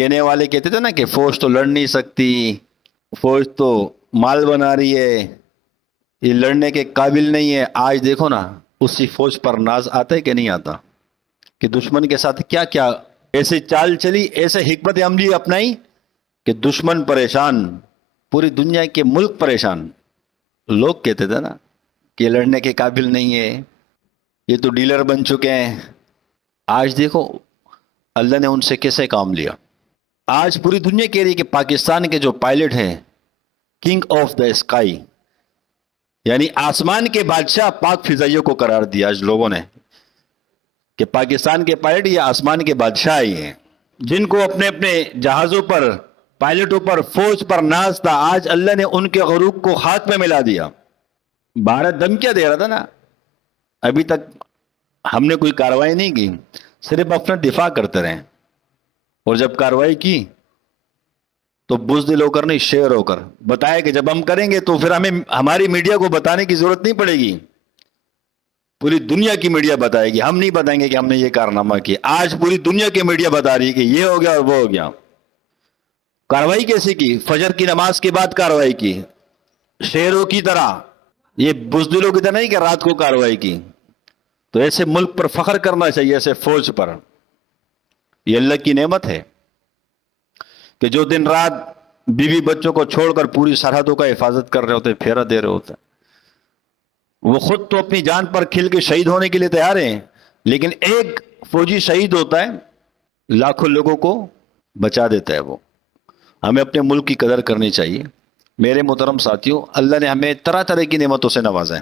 کہنے والے کہتے تھے نا کہ فوج تو لڑ نہیں سکتی، فوج تو مال بنا رہی ہے، یہ لڑنے کے قابل نہیں ہے. آج دیکھو نا اسی فوج پر ناز آتا ہے کہ نہیں آتا، کہ دشمن کے ساتھ کیا کیا ایسے چال چلی، ایسے حکمت عملی اپنائی کہ دشمن پریشان، پوری دنیا کے ملک پریشان. لوگ کہتے تھے نا کہ یہ لڑنے کے قابل نہیں ہے، یہ تو ڈیلر بن چکے ہیں. آج دیکھو اللہ نے ان سے کیسے کام لیا. آج پوری دنیا کہہ رہی ہے کہ پاکستان کے جو پائلٹ ہیں کنگ آف دا اسکائی، یعنی آسمان کے بادشاہ پاک فضائیوں کو قرار دیا آج لوگوں نے، کہ پاکستان کے پائلٹ یہ آسمان کے بادشاہ ہی ہیں، جن کو اپنے اپنے جہازوں پر، پائلٹوں پر، فوج پر ناز تھا. آج اللہ نے ان کے غروق کو خاک میں ملا دیا. بھارت دم کیا دے رہا تھا نا، ابھی تک ہم نے کوئی کارروائی نہیں کی، صرف اپنا دفاع کرتے رہے، اور جب کارروائی کی تو بزدل ہو کر نہیں، شیر ہو کر بتایا کہ جب ہم کریں گے تو پھر ہمیں ہماری میڈیا کو بتانے کی ضرورت نہیں پڑے گی، پوری دنیا کی میڈیا بتائے گی، ہم نہیں بتائیں گے کہ ہم نے یہ کارنامہ کیا. آج پوری دنیا کی میڈیا بتا رہی ہے کہ یہ ہو گیا اور وہ ہو گیا. کارروائی کیسے کی؟ فجر کی نماز کے بعد کارروائی کی، شیروں کی طرح، یہ بزدلوں کی طرح نہیں کہ رات کو کارروائی کی. تو ایسے ملک پر فخر کرنا چاہیے، ایسے فوج پر. یہ اللہ کی نعمت ہے کہ جو دن رات بیوی بچوں کو چھوڑ کر پوری سرحدوں کا حفاظت کر رہے ہوتے، پھیرا دے رہے ہوتے. وہ خود تو اپنی جان پر کھل کے شہید ہونے کے لیے تیار ہیں، لیکن ایک فوجی شہید ہوتا ہے لاکھوں لوگوں کو بچا دیتا ہے. وہ ہمیں اپنے ملک کی قدر کرنی چاہیے. میرے محترم ساتھیوں، اللہ نے ہمیں طرح طرح کی نعمتوں سے نوازا ہے.